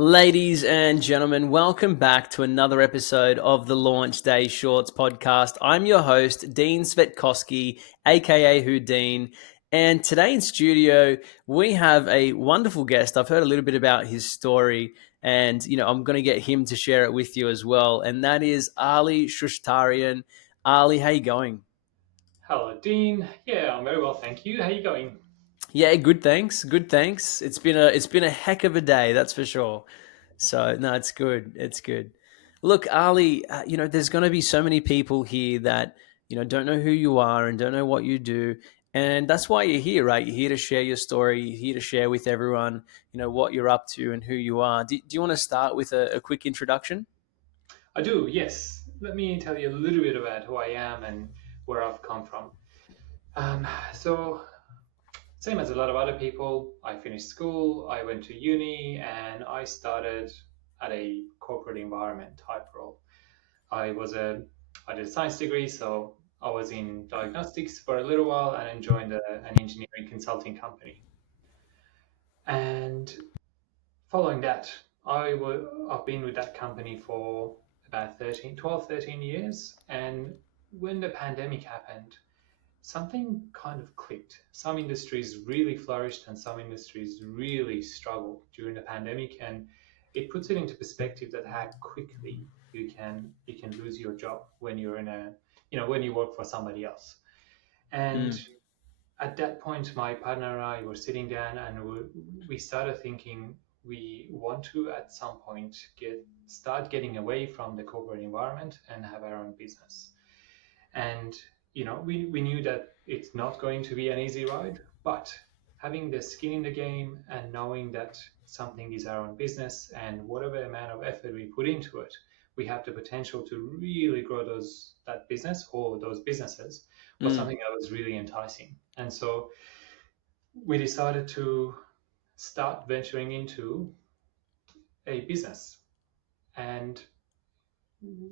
Ladies and gentlemen, welcome back to another episode of the LaunchDay Shorts podcast. I'm your host, Dean Cvetkoski, a.k.a. WhoDean. And today in studio, we have a wonderful guest. I've heard a little bit about his story, and I'm going to get him to share it with you as well. And that is Ali Shushtarian. Ali, how you going? Hello, Dean. Yeah, I'm very well, thank you. How you going? Yeah, good. Thanks. Good. Thanks. It's been a heck of a day, that's for sure. So no, it's good. It's good. Look, Ali, there's going to be so many people here that don't know who you are and don't know what you do, and that's why you're here, right? You're here to share your story. You're here to share with everyone, what you're up to and who you are. Do you want to start with a quick introduction? I do, yes. Let me tell you a little bit about who I am and where I've come from. So, same as a lot of other people, I finished school, I went to uni, and I started at a corporate environment type role. I was a, I did a science degree, so I was in diagnostics for a little while and then joined an engineering consulting company. And following that, I've been with that company for about 12, 13 years. And when the pandemic happened, something kind of clicked. Some industries really flourished and some industries really struggled during the pandemic. And it puts it into perspective that how quickly you can lose your job when you're in a when you work for somebody else. And Mm, at that point, my partner and I were sitting down and we started thinking we want to at some point start getting away from the corporate environment and have our own business. And we knew that it's not going to be an easy ride, but having the skin in the game and knowing that something is our own business and whatever amount of effort we put into it, we have the potential to really grow that business or those businesses was mm. something that was really enticing. And so we decided to start venturing into a business. And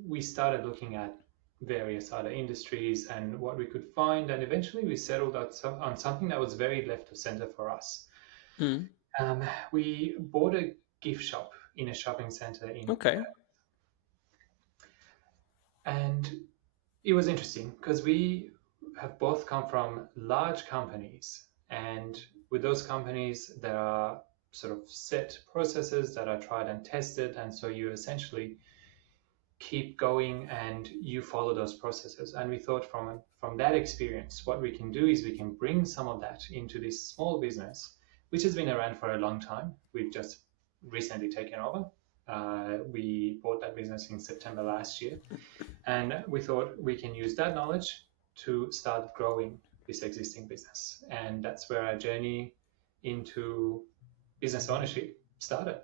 we started looking at various other industries and what we could find. And eventually we settled on something that was very left of center for us. Mm. Um, we bought a gift shop in a shopping center in Okay. and it was interesting because we have both come from large companies, and with those companies, there are sort of set processes that are tried and tested, and so you essentially keep going and you follow those processes. And we thought from that experience, what we can do is we can bring some of that into this small business, which has been around for a long time. We've just recently taken over. We bought that business in September last year, and we thought we can use that knowledge to start growing this existing business. And that's where our journey into business ownership started.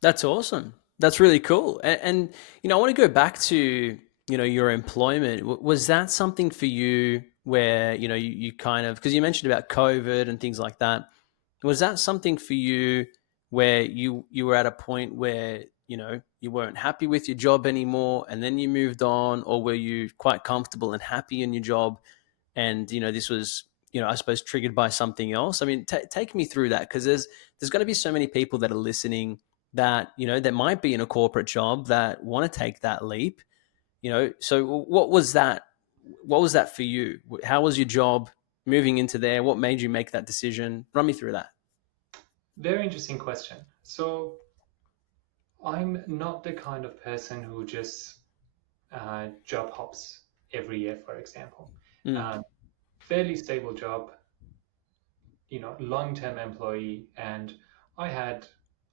That's awesome. That's really cool. And I want to go back to your employment. Was that something for you where you kind of, because you mentioned about COVID and things like that. Was that something for you where you were at a point where you weren't happy with your job anymore, and then you moved on, or were you quite comfortable and happy in your job, and this was I suppose triggered by something else? I mean, take me through that, because there's going to be so many people that are listening that that might be in a corporate job that want to take that leap. So what was that for you? How was your job moving into there? What made you make that decision? Run me through that. Very interesting question. So I'm not the kind of person who just job hops every year, for example. Mm, Um, Fairly stable job, long-term employee, and I had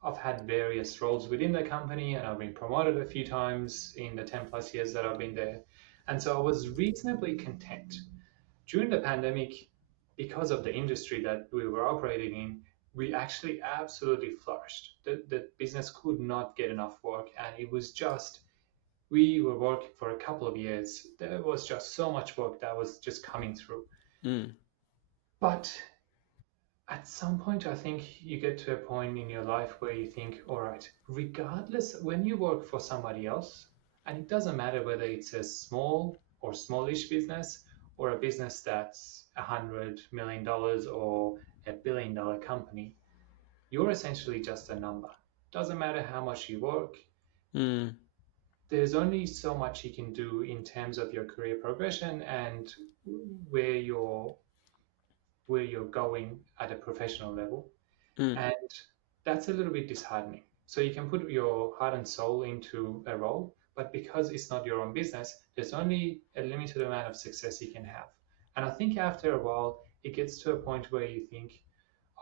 I've had various roles within the company, and I've been promoted a few times in the 10 plus years that I've been there, and so I was reasonably content. During the pandemic, because of the industry that we were operating in, we actually absolutely flourished. The business could not get enough work, and it was just we were working for a couple of years. There was just so much work that was just coming through. mm, But at some point, I think you get to a point in your life where you think, all right, regardless, when you work for somebody else, and it doesn't matter whether it's a small or smallish business or a business that's $100 million or $1 billion company, you're essentially just a number. Doesn't matter how much you work, Mm, there's only so much you can do in terms of your career progression and where you're where you're going at a professional level. mm, And that's a little bit disheartening. So you can put your heart and soul into a role, but because it's not your own business, there's only a limited amount of success you can have. And I think after a while, it gets to a point where you think,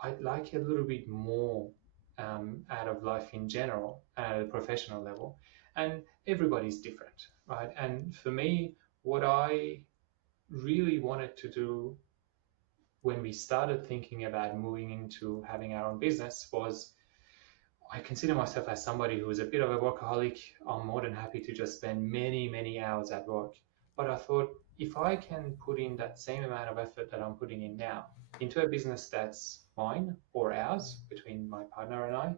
I'd like a little bit more out of life in general at a professional level. And everybody's different, right? And for me, what I really wanted to do when we started thinking about moving into having our own business was I consider myself as somebody who is a bit of a workaholic. I'm more than happy to just spend many, many hours at work. But I thought if I can put in that same amount of effort that I'm putting in now into a business that's mine or ours between my partner and I,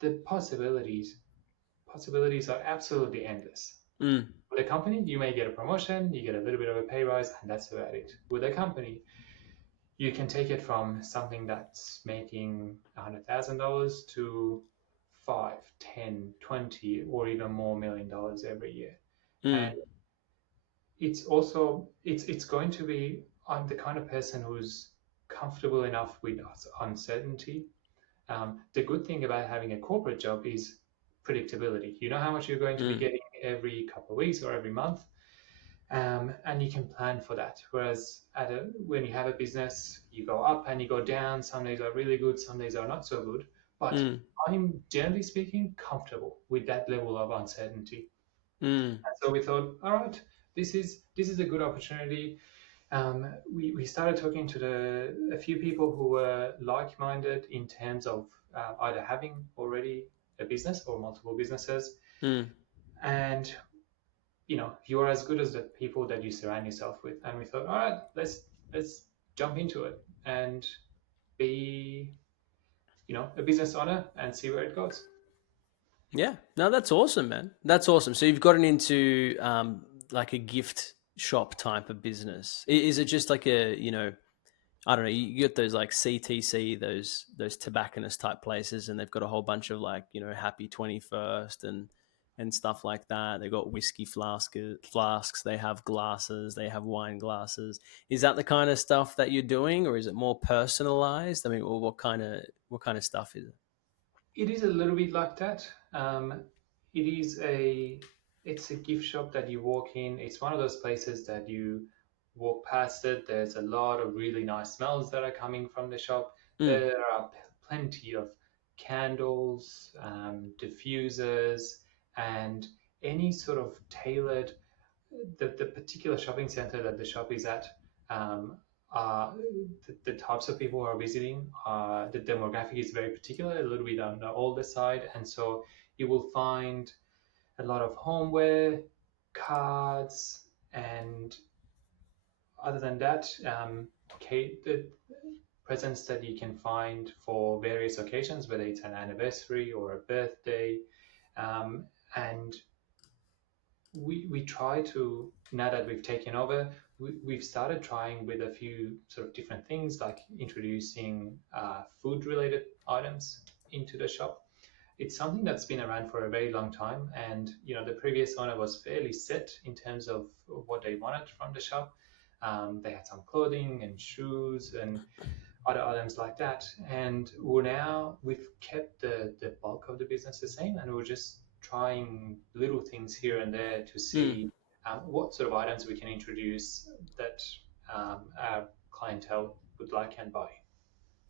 the possibilities are absolutely endless. mm, With a company, you may get a promotion, you get a little bit of a pay rise, and that's about it. With a company, you can take it from something that's making $100,000 to 5, 10, 20, or even more $1 million every year. And mm, it's going to be I'm the kind of person who's comfortable enough with uncertainty. The good thing about having a corporate job is predictability. You know how much you're going to be mm, getting every couple of weeks or every month, and you can plan for that. Whereas when you have a business, you go up and you go down. Some days are really good, some days are not so good. But mm, I'm generally speaking comfortable with that level of uncertainty. mm. And so we thought, all right, this is a good opportunity. We started talking to a few people who were like-minded in terms of either having already a business or multiple businesses, Mm. and you're as good as the people that you surround yourself with. And we thought, all right, let's jump into it and be a business owner and see where it goes. Yeah, no, that's awesome, man. That's awesome. So you've gotten into like a gift shop type of business. Is it just like a, I don't know, you get those like CTC, those tobacconist type places, and they've got a whole bunch of like, Happy 21st and stuff like that. They've got whiskey flasks, they have glasses, they have wine glasses. Is that the kind of stuff that you're doing, or is it more personalized? I mean, what kind of stuff is it? It is a little bit like that. It is it's a gift shop that you walk in. It's one of those places that you walk past it. There's a lot of really nice smells that are coming from the shop. Mm, There are plenty of candles, diffusers, and any sort of tailored the particular shopping center that the shop is at, um, the types of people who are visiting, the demographic is very particular, a little bit on the older side, and so you will find a lot of homeware, cards, and other than that, the presents that you can find for various occasions, whether it's an anniversary or a birthday, um, and we try to now that we've taken over we've started trying with a few sort of different things like introducing food related items into the shop. It's something that's been around for a very long time, and the previous owner was fairly set in terms of what they wanted from the shop. They had some clothing and shoes and other items like that. And we've kept the bulk of the business the same, and we're just trying little things here and there to mm. see what sort of items we can introduce that our clientele would like and buy.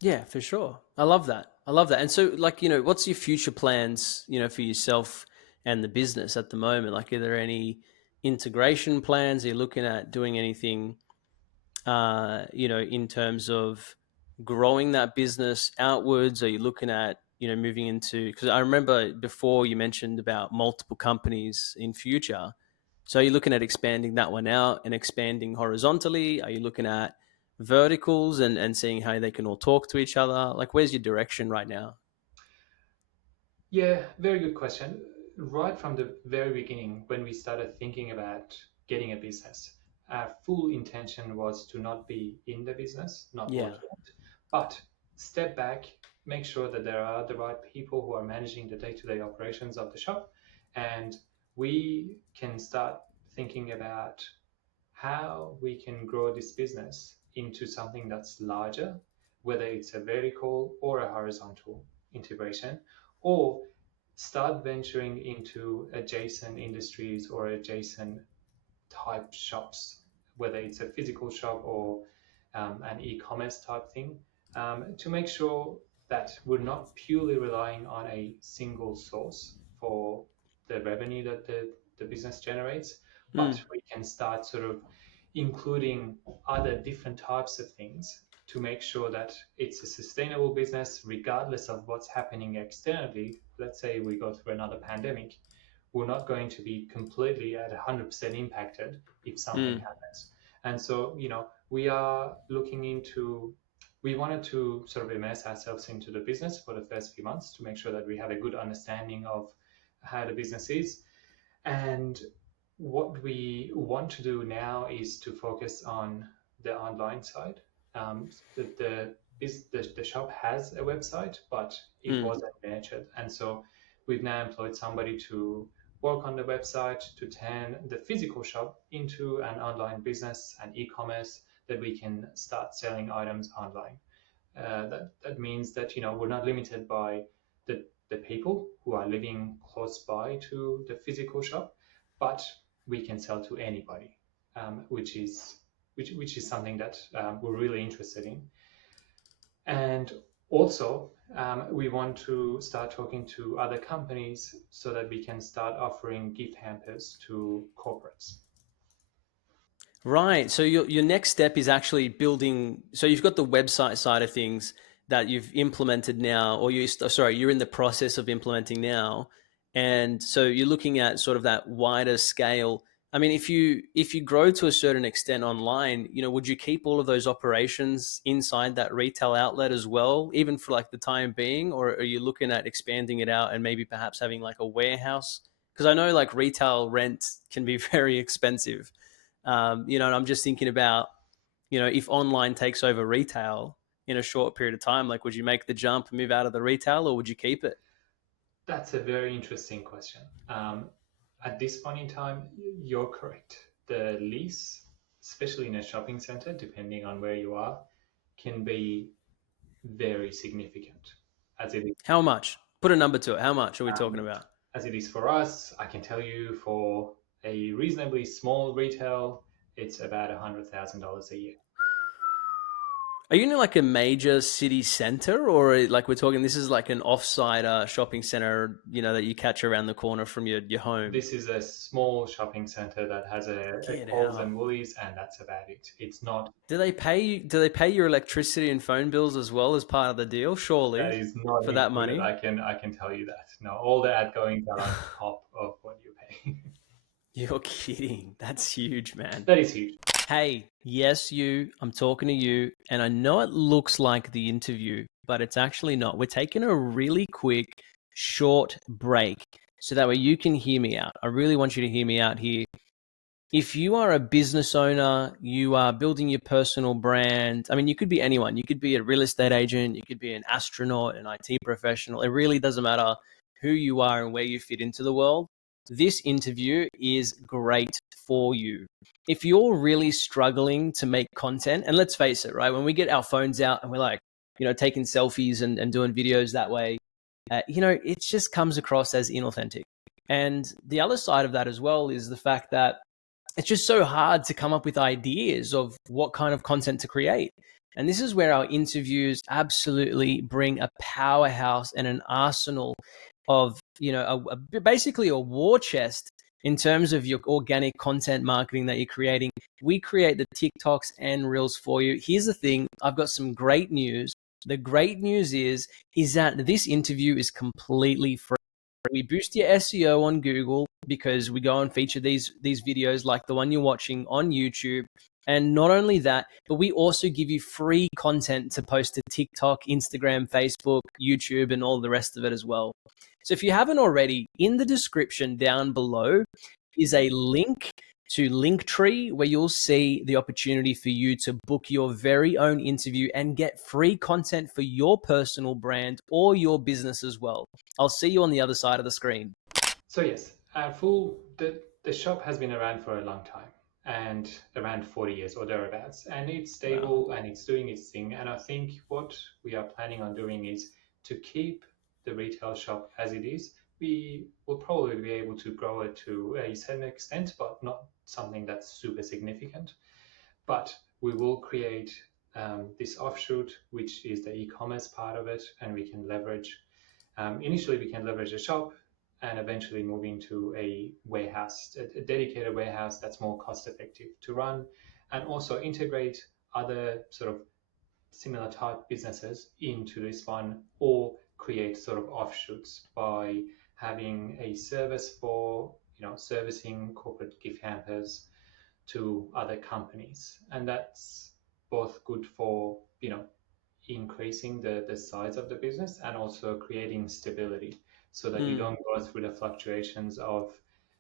Yeah, for sure. I love that. I love that. And so, like, what's your future plans, for yourself and the business at the moment? Like, are there any integration plans? Are you looking at doing anything, in terms of growing that business outwards? Are you looking at, moving into, because I remember before you mentioned about multiple companies in future. So are you looking at expanding that one out and expanding horizontally? Are you looking at verticals and seeing how they can all talk to each other? Like, where's your direction right now? Yeah, very good question. Right from the very beginning, when we started thinking about getting a business, our full intention was to not be in the business, not Yeah. working it, but step back, make sure that there are the right people who are managing the day-to-day operations of the shop, and we can start thinking about how we can grow this business into something that's larger, whether it's a vertical or a horizontal integration, or start venturing into adjacent industries or adjacent type shops, whether it's a physical shop or an e-commerce type thing, to make sure that we're not purely relying on a single source for the revenue that the business generates, but Mm. we can start sort of including other different types of things to make sure that it's a sustainable business regardless of what's happening externally. Let's say we go through another pandemic, we're not going to be completely at 100% impacted if something Mm. happens. And so, we are looking into, we wanted to sort of immerse ourselves into the business for the first few months to make sure that we have a good understanding of how the business is. And what we want to do now is to focus on the online side. The shop has a website, but it Mm. wasn't nurtured. And so we've now employed somebody to work on the website to turn the physical shop into an online business and e-commerce that we can start selling items online. That means that we're not limited by the people who are living close by to the physical shop, but we can sell to anybody, which is something that we're really interested in. And also, we want to start talking to other companies so that we can start offering gift hampers to corporates. Right. So your next step is actually building. So you've got the website side of things that you've implemented now, or you're in the process of implementing now, and so you're looking at sort of that wider scale. I mean, if you grow to a certain extent online, would you keep all of those operations inside that retail outlet as well, even for like the time being, or are you looking at expanding it out and maybe perhaps having like a warehouse? Because I know like retail rent can be very expensive. And I'm just thinking about, if online takes over retail in a short period of time, like, would you make the jump and move out of the retail, or would you keep it? That's a very interesting question. At this point in time, you're correct. The lease, especially in a shopping center, depending on where you are, can be very significant. As it is, How much? Put a number to it. How much are we talking um, about? as it is for us, I can tell you for a reasonably small retail, it's about $100,000 a year. Are you in like a major city center, or like we're talking? This is like an offsite shopping center, that you catch around the corner from your home. This is a small shopping center that has a Get Coles out. and Woolies, and that's about it. It's not Do they pay your electricity and phone bills as well as part of the deal? That Surely, is not for that included. money. I can tell you that. No, all the outgoings are on top of what you pay. You're kidding. That's huge, man. That is huge. Hey, yes, I'm talking to you, and I know it looks like the interview, but it's actually not. We're taking a really quick, short break so that way you can hear me out. I really want you to hear me out here. If you are a business owner, you are building your personal brand. I mean, you could be anyone. You could be a real estate agent, you could be an astronaut, an IT professional. It really doesn't matter who you are and where you fit into the world. This interview is great for you. If you're really struggling to make content, and let's face it, right? When we get our phones out and we're like, taking selfies and doing videos that way, it just comes across as inauthentic. And the other side of that as well is the fact that it's just so hard to come up with ideas of what kind of content to create. And this is where our interviews absolutely bring a powerhouse and an arsenal of, basically a war chest in terms of your organic content marketing that you're creating. We create the TikToks and Reels for you. Here's the thing, I've got some great news. The great news is that this interview is completely free. We boost your SEO on Google because we go and feature these videos like the one you're watching on YouTube. And not only that, but we also give you free content to post to TikTok, Instagram, Facebook, YouTube, and all the rest of it as well. So if you haven't already, in the description down below is a link to Linktree, where you'll see the opportunity for you to book your very own interview and get free content for your personal brand or your business as well. I'll see you on the other side of the screen. So yes, the shop has been around for a long time, and around 40 years or thereabouts, and it's Wow. stable and it's doing its thing. And I think what we are planning on doing is to keep the retail shop as it is. We will probably be able to grow it to a certain extent, but not something that's super significant. But we will create this offshoot, which is the e-commerce part of it, and we can leverage. Initially, we can leverage a shop, and eventually move into a warehouse, a dedicated warehouse that's more cost effective to run, and also integrate other sort of similar type businesses into this one, or create sort of offshoots by having a service for servicing corporate gift hampers to other companies. And that's both good for increasing the size of the business, and also creating stability, so that you Mm. don't go through the fluctuations of,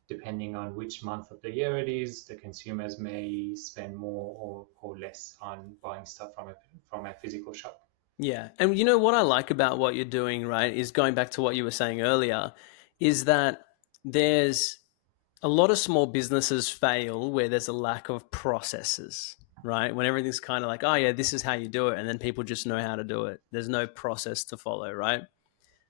depending on which month of the year it is, the consumers may spend more or less on buying stuff from a physical shop. Yeah. And you know what I like about what you're doing, right, is going back to what you were saying earlier, is that there's a lot of small businesses fail where there's a lack of processes, right? When everything's kind of like, oh, yeah, this is how you do it. And then people just know how to do it. There's no process to follow, right?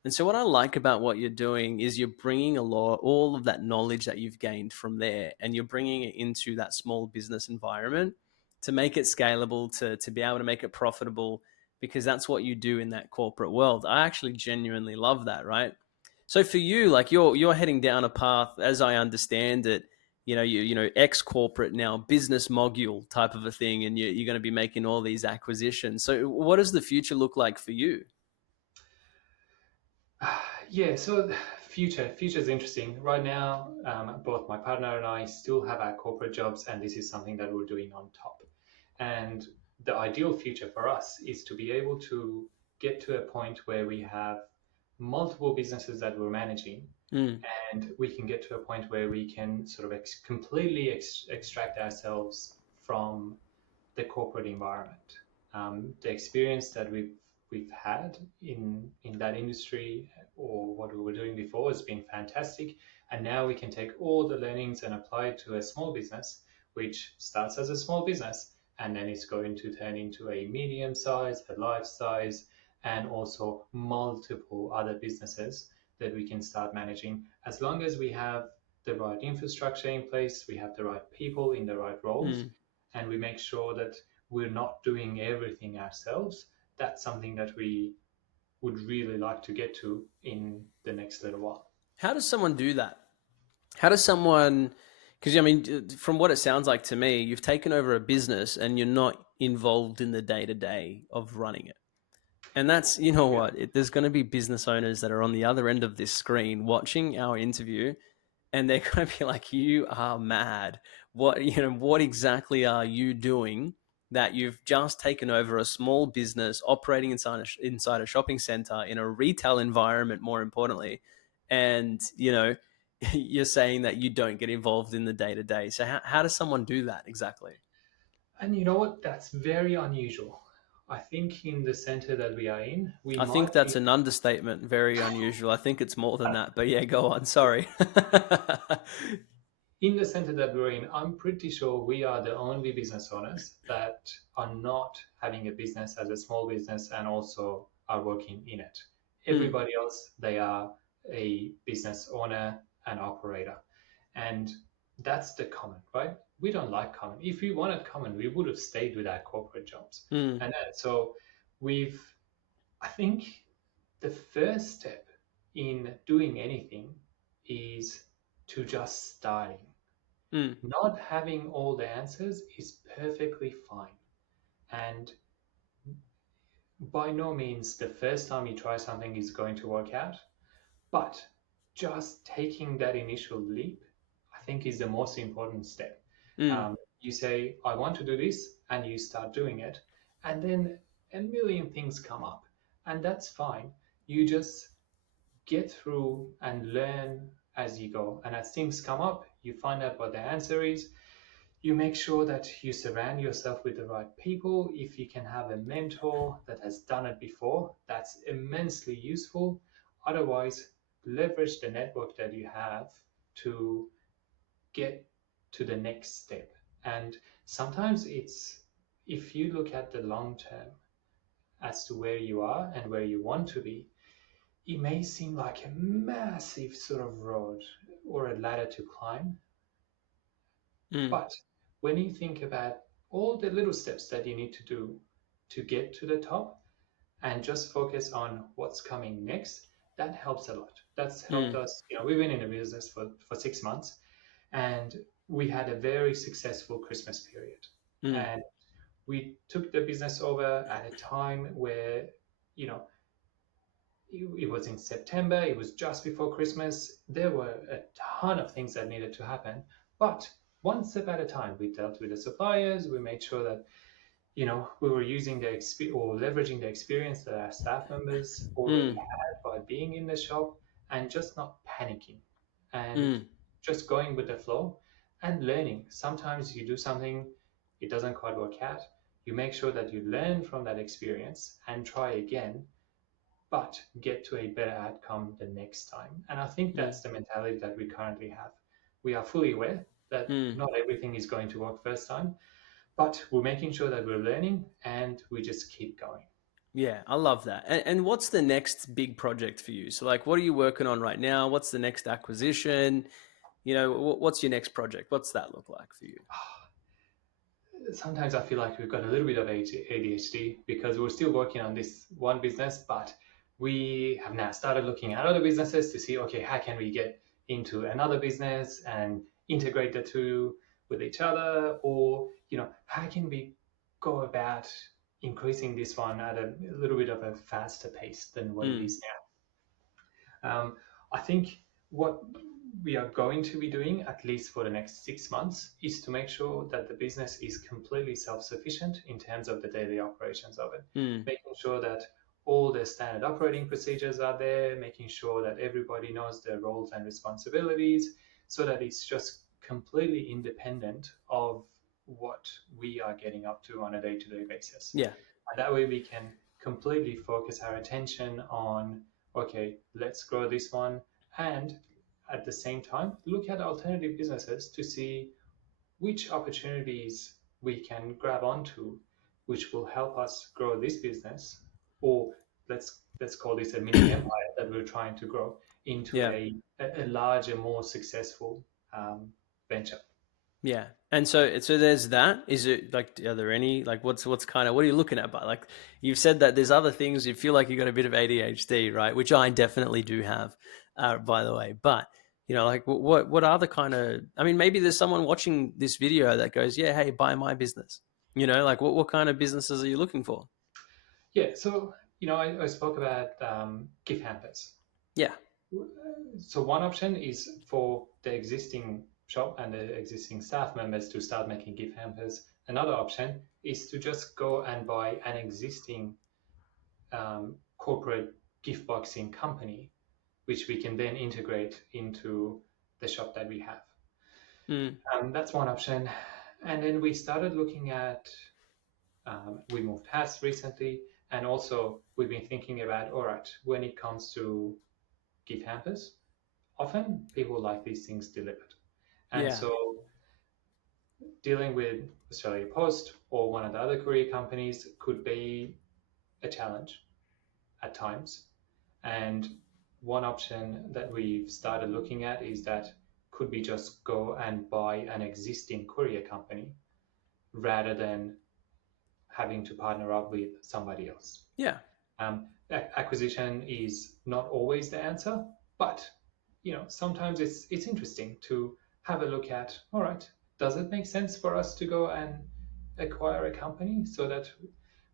And so, what I like about what you're doing is you're bringing all of that knowledge that you've gained from there, and you're bringing it into that small business environment to make it scalable, to be able to make it profitable, because that's what you do in that corporate world. I actually genuinely love that, right? So for you, like you're heading down a path, as I understand it, ex corporate now business mogul type of a thing, and you're going to be making all these acquisitions. So what does the future look like for you? Yeah, so future is interesting. Right now, both my partner and I still have our corporate jobs, and this is something that we're doing on top. And the ideal future for us is to be able to get to a point where we have multiple businesses that we're managing, Mm, and we can get to a point where we can sort of completely extract ourselves from the corporate environment. The experience that we've had in that industry, or what we were doing before, has been fantastic. And now we can take all the learnings and apply it to a small business, which starts as a small business, and then it's going to turn into a medium size, a large size, and also multiple other businesses that we can start managing, as long as we have the right infrastructure in place, we have the right people in the right roles, mm. and we make sure that we're not doing everything ourselves. That's something that we would really like to get to in the next little while. How does someone do that? How does someone, because I mean, from what it sounds like to me, you've taken over a business and you're not involved in the day to day of running it. And that's, you know Yeah. what, there's going to be business owners that are on the other end of this screen watching our interview, and they're going to be like, you are mad. What exactly are you doing that you've just taken over a small business operating inside a shopping center in a retail environment, more importantly, and you're saying that you don't get involved in the day to day. So how does someone do that exactly? And you know what? That's very unusual. I think in the center that we are in, we I think might that's be an understatement. Very unusual. I think it's more than that. But yeah, go on. Sorry. in the center that we're in. I'm pretty sure we are the only business owners that are not having a business as a small business and also are working in it. Mm, Everybody else, they are a business owner and operator. And that's the common, right? We don't like common. If we wanted common, we would have stayed with our corporate jobs. mm, And so we've, I think the first step in doing anything is to just starting. mm, Not having all the answers is perfectly fine. And by no means the first time you try something is going to work out. But just taking that initial leap, I think, is the most important step. mm. You say, I want to do this, and you start doing it. And then a million things come up. And that's fine. You just get through and learn as you go. And as things come up, you find out what the answer is. You make sure that you surround yourself with the right people. If you can have a mentor that has done it before, that's immensely useful. Otherwise, leverage the network that you have to get to the next step. And sometimes it's, if you look at the long term as to where you are and where you want to be, it may seem like a massive sort of road or a ladder to climb. Mm, But when you think about all the little steps that you need to do to get to the top and just focus on what's coming next, that helps a lot. That's helped mm, us. We've been in the business for 6 months, and we had a very successful Christmas period. mm, And we took the business over at a time where, you know, it was in September, it was just before Christmas. There were a ton of things that needed to happen. But one step at a time, we dealt with the suppliers, we made sure that we were using or leveraging the experience that our staff members already mm, had by being in the shop, and just not panicking and mm, just going with the flow and learning. Sometimes you do something, it doesn't quite work out. You make sure that you learn from that experience and try again, but get to a better outcome the next time. And I think mm, that's the mentality that we currently have. We are fully aware that mm. not everything is going to work first time, but we're making sure that we're learning and we just keep going. Yeah, I love that. And what's the next big project for you? So, like, what are you working on right now? What's the next acquisition? What's your next project? What's that look like for you? Sometimes I feel like we've got a little bit of ADHD because we're still working on this one business, but we have now started looking at other businesses to see, okay, how can we get into another business and integrate the two with each other? Or, how can we go about increasing this one at a little bit of a faster pace than what it Mm, is now? I think what we are going to be doing, at least for the next 6 months, is to make sure that the business is completely self-sufficient in terms of the daily operations of it, mm, making sure that all the standard operating procedures are there, making sure that everybody knows their roles and responsibilities, so that it's just completely independent of what we are getting up to on a day-to-day basis. yeah, And that way we can completely focus our attention on, okay, let's grow this one. And at the same time, look at alternative businesses to see which opportunities we can grab onto, which will help us grow this business, or let's call this a mini empire that we're trying to grow into yeah. a larger, more successful venture. Yeah. And so there's that. Is it like, are there any, like, what's kind of, what are you looking at? But like, you've said that there's other things, you feel like you got a bit of ADHD, right? Which I definitely do have, by the way. But, like, what are the kind of, I mean, maybe there's someone watching this video that goes, yeah, hey, buy my business. Like, what kind of businesses are you looking for? Yeah, so I spoke about gift hampers. Yeah. So one option is for the existing shop and the existing staff members to start making gift hampers. Another option is to just go and buy an existing corporate gift boxing company, which we can then integrate into the shop that we have. Mm, That's one option. And then we started looking at, we moved house recently, and also we've been thinking about, all right, when it comes to gift hampers, often people like these things delivered. And yeah. so dealing with Australia Post or one of the other courier companies could be a challenge at times. And one option that we've started looking at is that could we just go and buy an existing courier company rather than having to partner up with somebody else? Yeah. Acquisition is not always the answer, but sometimes it's interesting to have a look at. All right, does it make sense for us to go and acquire a company so that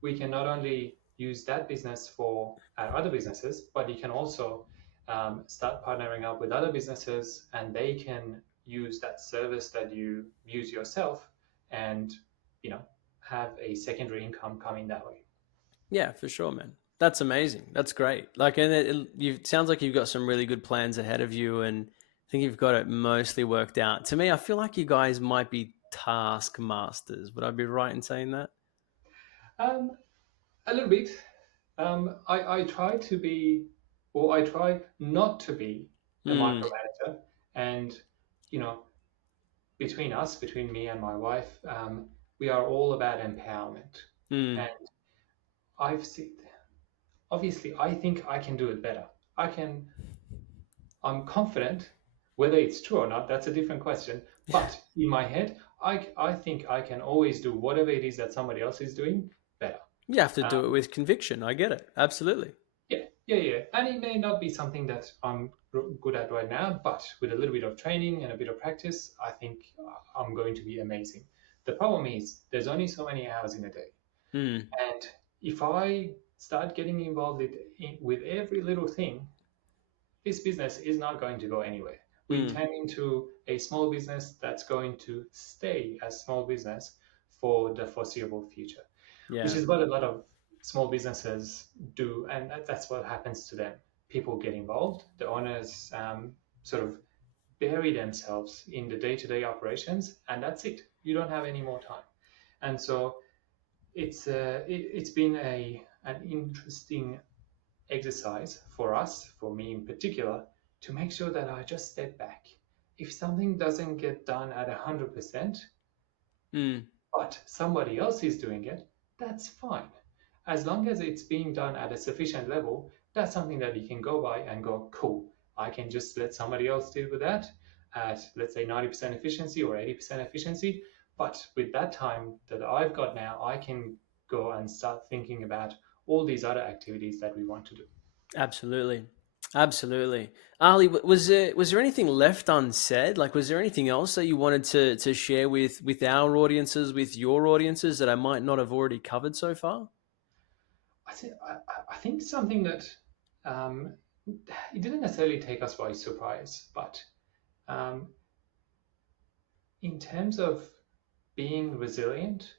we can not only use that business for our other businesses, but you can also start partnering up with other businesses, and they can use that service that you use yourself, and have a secondary income coming that way. Yeah, for sure, man. That's amazing. That's great. Like, and it sounds like you've got some really good plans ahead of you, and I think you've got it mostly worked out. To me, I feel like you guys might be taskmasters. Would I be right in saying that? Um, a little bit. I try to be, or I try not to be a Mm, micromanager. And, you know, between us, between me and my wife, we are all about empowerment. mm, And I've seen, obviously, I think I can do it better. I can, I'm confident, whether it's true or not, that's a different question. But in my head, I think I can always do whatever it is that somebody else is doing better. you have to Um, do it with conviction. I get it. Absolutely. yeah. And it may not be something that I'm good at right now, but with a little bit of training and a bit of practice, I think I'm going to be amazing. The problem is there's only so many hours in a day. Mm, And if I start getting involved with every little thing, this business is not going to go anywhere. We mm, turn into a small business that's going to stay a small business for the foreseeable future, which yeah. is what a lot of small businesses do, and that's what happens to them. People get involved, the owners sort of bury themselves in the day-to-day operations, and that's it. You don't have any more time, and so it's been a an interesting exercise for us, for me in particular, to make sure that I just step back. If something doesn't get done at 100%, Mm, but somebody else is doing it, that's fine. As long as it's being done at a sufficient level, that's something that you can go by and go, cool, I can just let somebody else deal with that at, let's say, 90% efficiency or 80% efficiency. But with that time that I've got now, I can go and start thinking about all these other activities that we want to do. absolutely. Absolutely. Ali, was there anything left unsaid? Like, was there anything else that you wanted to share with our audiences, with your audiences that I might not have already covered so far? I think something that um, it didn't necessarily take us by surprise, but um, in terms of being resilient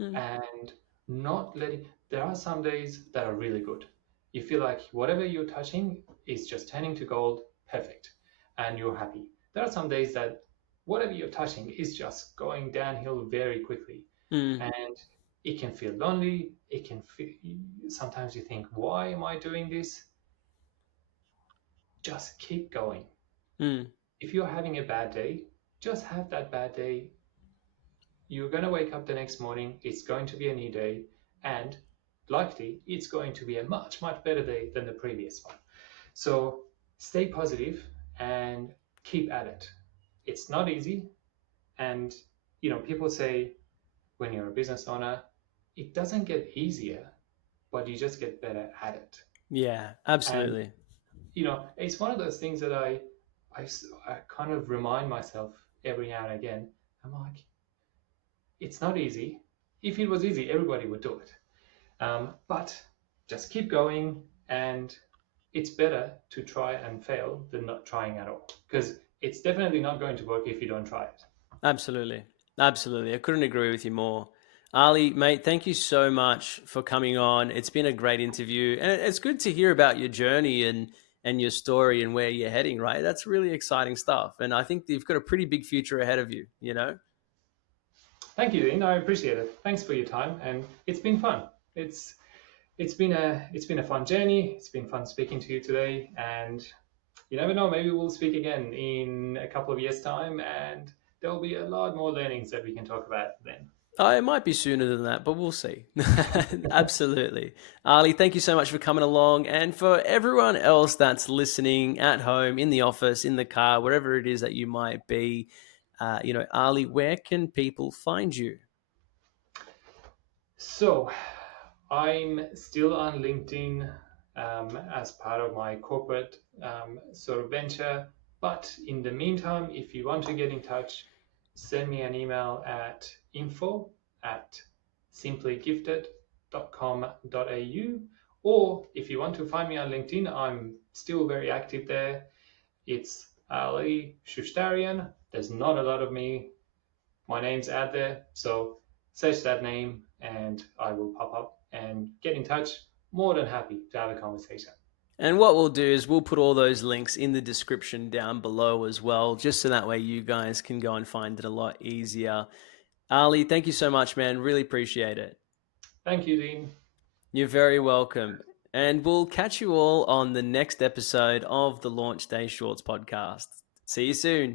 Mm, and not letting, there are some days that are really good. You feel like whatever you're touching is just turning to gold, perfect, and you're happy. There are some days that whatever you're touching is just going downhill very quickly, mm, and it can feel lonely. It can feel, sometimes you think, why am I doing this? Just keep going. mm, If you're having a bad day, just have that bad day. You're going to wake up the next morning, it's going to be a new day, and likely it's going to be a much, much better day than the previous one. So stay positive and keep at it. It's not easy. And, people say when you're a business owner, it doesn't get easier, but you just get better at it. yeah, And, absolutely. it's one of those things that I kind of remind myself every now and again. I'm like, it's not easy. If it was easy, everybody would do it. But just keep going, and it's better to try and fail than not trying at all, because it's definitely not going to work if you don't try it. Absolutely. Absolutely. I couldn't agree with you more. Ali, mate, thank you so much for coming on. It's been a great interview. And it's good to hear about your journey and your story and where you're heading, right? That's really exciting stuff. And I think you've got a pretty big future ahead of you, you know? Thank you, Dean. I appreciate it. Thanks for your time, and it's been fun. It's been a fun journey. It's been fun speaking to you today, and you never know, maybe we'll speak again in a couple of years' time, and there'll be a lot more learnings that we can talk about then. It might be sooner than that, but we'll see. Absolutely. Ali, thank you so much for coming along. And for everyone else that's listening at home, in the office, in the car, wherever it is that you might be, Ali, where can people find you? So, I'm still on LinkedIn as part of my corporate sort of venture. But in the meantime, if you want to get in touch, send me an email at info @simplygifted.com.au. Or if you want to find me on LinkedIn, I'm still very active there. It's Ali Shushtarian. There's not a lot of me. My name's out there. So search that name and I will pop up and get in touch. More than happy to have a conversation. And what we'll do is we'll put all those links in the description down below as well, just so that way you guys can go and find it a lot easier. Ali, thank you so much, man. Really appreciate it. Thank you, Dean. You're very welcome. And we'll catch you all on the next episode of the Launch Day Shorts podcast. See you soon.